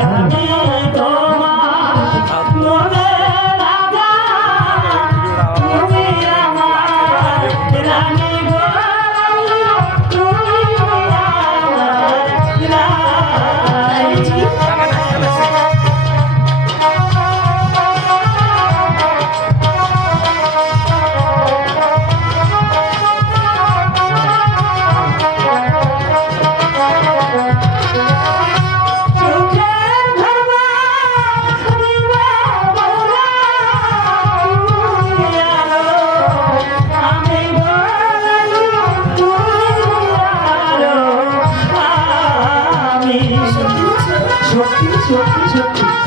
안 녕. সত্যি সত্যি সত্যি।